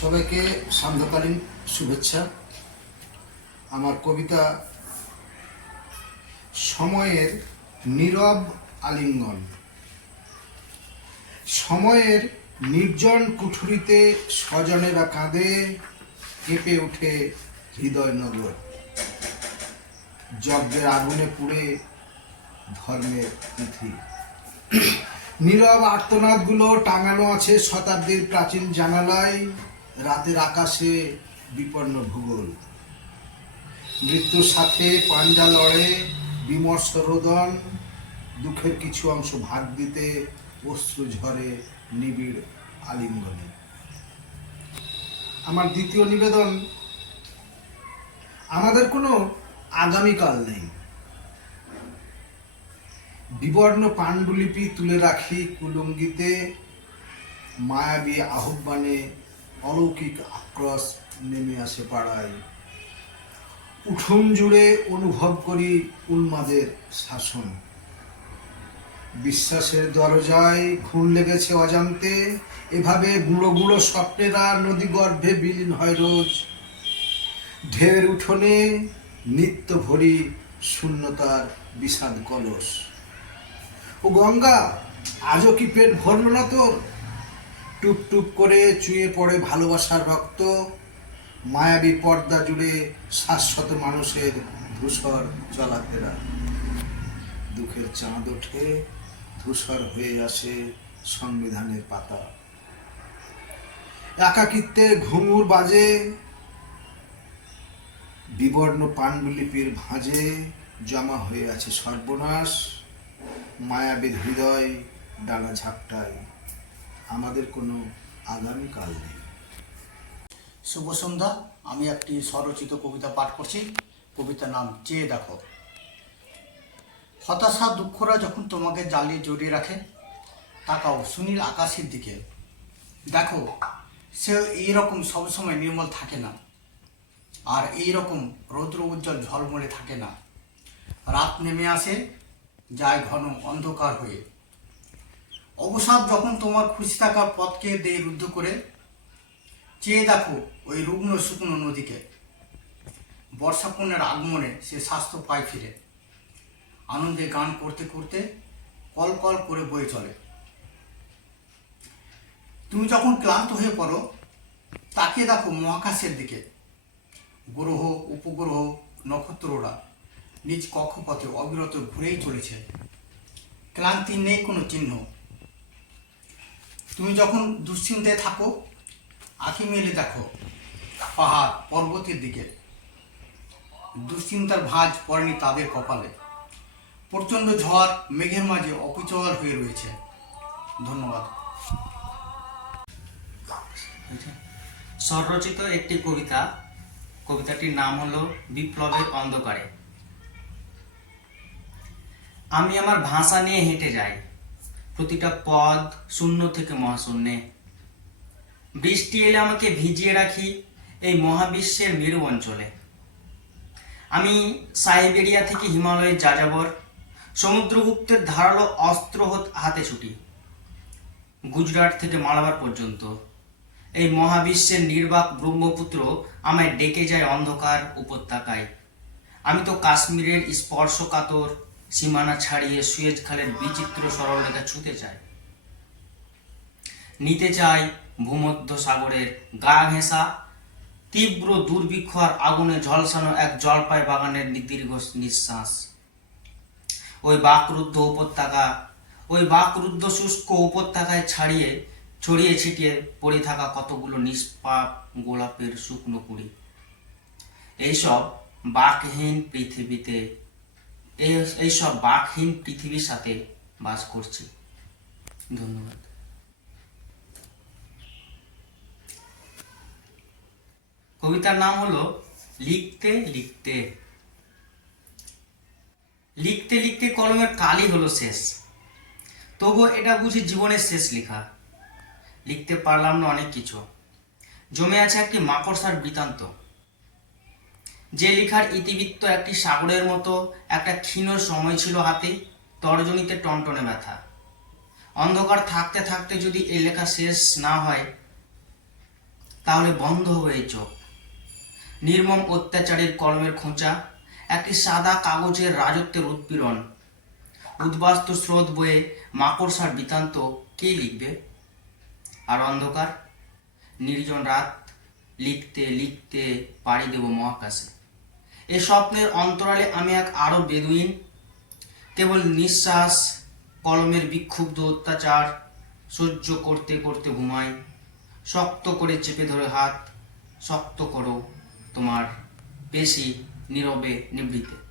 সবাইকে সান্ধ্যকালীন শুভেচ্ছা। আমার কবিতা সময়ের নীরব আলিঙ্গন। সময়ের নির্জন কুঠুরিতে স্বজনেরা কাঁদে কেঁপে ওঠে হৃদয় নগর যজ্ঞের আগুনে পুড়ে ধর্মের পুঁথি। নীরব আর্তনাদগুলো টাঙানো আছে শতাব্দীর প্রাচীন জানালায়। রাতের আকাশে বিপন্ন ভূগোল। মৃত্যুর সাথে পাঞ্জা লড়ে বিমর্ষ রোদন, দুঃখের কিছু অংশ ভাগ দিতে অশ্রু ঝরে নিবিড় আলিঙ্গনে। আমার দ্বিতীয় নিবেদন, আমাদের কোনো আগামীকাল নেই। বিবর্ণ পাণ্ডুলিপি তুলে রাখি কুলুঙ্গিতে, মায়াবী আহ্বানে অলৌকিক আক্রোশ নেমে আসে পাড়ায়। উঠুন জুড়ে অনুভব করি উন্মাদের শাসন। বিশ্বাসের দরজায় খুন লেগেছে অজান্তে, এভাবে গুঁড়ো গুঁড়ো স্বপ্নেরা নদী গর্ভে বিলীন হয় রোজ। ঢের উঠোনে নিত্য ভরি শূন্যতার বিষাদ কলস। ও গঙ্গা, আজও কি পেট ভরল না তোর? টুপ টুপ করে চুয়ে পড়ে ভালোবাসার রক্ত, মায়াবী পর্দা জুড়ে শাশ্বত মানুষের ধূসর চলাফেরা দুঃখের চাঁদ ওঠে, ধূসর হয়ে আসে সংবিধানের পাতা। একাকিত্বে ঘুঙুর বাজে, বিবর্ণ পাণ্ডুলিপির ভাঁজে জমা হয়ে আছে সর্বনাশ, মায়াবীর হৃদয় ডানা ঝাপটায়। আমাদের কোনো আগামীকাল নেই। শুভ সন্ধ্যা। আমি একটি স্বরচিত কবিতা পাঠ করছি। কবিতার নাম চেয়ে দেখো। হতাশা, দুঃখরা যখন তোমাকে জ্বালিয়ে জড়িয়ে রাখে, তাকাও সুনীল আকাশের দিকে। দেখো, সে এইরকম সবসময় নির্মল থাকে না। আর এই রকম রৌদ্র উজ্জ্বল ঝলমলে থাকে না। রাত নেমে আসে, যায় ঘন অন্ধকার হয়ে। অবসাদ যখন তোমার খুশি থাকার পথকে দেয় রুদ্ধ করে, চেয়ে দেখো ওই রুগ্ন শুকনো নদীকে। বর্ষাপূর্ণের আগমনে সে স্বাস্থ্য পায় ফিরে। আনন্দে গান করতে করতে কল কল করে বয়ে চলে। তুমি যখন ক্লান্ত হয়ে পড়ো, তাকে দেখো মহাকাশের দিকে। গ্রহ, উপগ্রহ, নক্ষত্ররা নিজ কক্ষপথে অবিরত ঘুরেই চলেছে। ক্লান্তি নেই কোনো চিহ্ন। তুমি যখন দুশ্চিন্তায় থাকো, আঁখি মেলে দেখো, পাহাড় পর্বতের দিকে। দুশ্চিন্তার ভাঁজ পড়েনি তাদের কপালে। প্রচণ্ড ঝড় মেঘের মাঝে অপিচল হয়ে রয়েছে। ধন্যবাদ। স্বরচিত একটি কবিতা। কবিতাটির নাম হলো বিপ্লবের অন্ধকারে। আমি আমার ভাষা নিয়ে হেঁটে যাই। প্রতিটা পদ শূন্য থেকে মহাশূন্যে। বৃষ্টি এলে আমাকে ভিজিয়ে রাখি এই মহাবিশ্বের মেরু অঞ্চলে। আমি সাইবেরিয়া থেকে হিমালয়ের যাযাবর, সমুদ্রগুপ্তের ধারালো অস্ত্র হত- ছুটি। গুজরাট থেকে মালাবার পর্যন্ত। এই মহাবিশ্বের নির্বাক ব্রহ্মপুত্র আমায় ডেকে যায় অন্ধকার উপত্যকায়। আমি তো কাশ্মীরের স্পর্শকাতর সীমানা ছাড়িয়ে সুয়েজ খালের বিচিত্র সরলরেখা ছুতে চাই নিতে চাই ভূমধ্য সাগরের গা ঘেঁষা, তীব্র দুর্ভিক্ষ আর আগুনে ঝলসানো এক জলপাই বাগানের দীর্ঘ নিঃশ্বাস। ওই বাকরুদ্ধ উপত্যকা, ওই বাকরুদ্ধ শুষ্ক উপত্যকায় ছাড়িয়ে, ছড়িয়ে ছিটিয়ে পড়ে থাকা কতগুলো নিষ্পাপ গোলাপের শুকনো কুড়ি। এইসব বাকহীন পৃথিবীতে এই- এইসব বাকহীন পৃথিবীর সাথে বাস করছি। ধন্যবাদ। কবিতার নাম হলো, লিখতে লিখতে। লিখতে লিখতে কলমের কালি হলো শেষ। তবুও এটা বুঝি জীবনের শেষ লেখা। লিখতে পারলাম না অনেক কিছু। জমে আছে একটি মাকড়সার বৃতান্ত যে লেখার ইতিবৃত্ত একটি সাগরের মতো, একটা ক্ষীণ সময় ছিল হাতে, তর্জনীতে টনটনে ব্যথা। অন্ধকার থাকতে থাকতে যদি এই লেখা শেষ না হয়, তাহলে বন্ধ এই চোখ। নির্মম অত্যাচারের কলমের খোঁচা, একটি সাদা কাগজের রাজত্বের উৎপীড়ন। উদ্বাস্তু স্রোত বয়ে মাকড়সার বৃত্তান্ত কে লিখবে? আর অন্ধকার, নির্জন রাত লিখতে লিখতে পাড়ি দেব মহাকাশে। এ স্বপ্নের অন্তরালে আমি এক আরব বেদুইন, কেবল নিঃশ্বাস, কলমের বিক্ষুব্ধ অত্যাচার, সহ্য করতে করতে ঘুমাই। শক্ত করে চেপে ধরে হাত, শক্ত করো তোমার পেশি নীরবে নিবৃতে।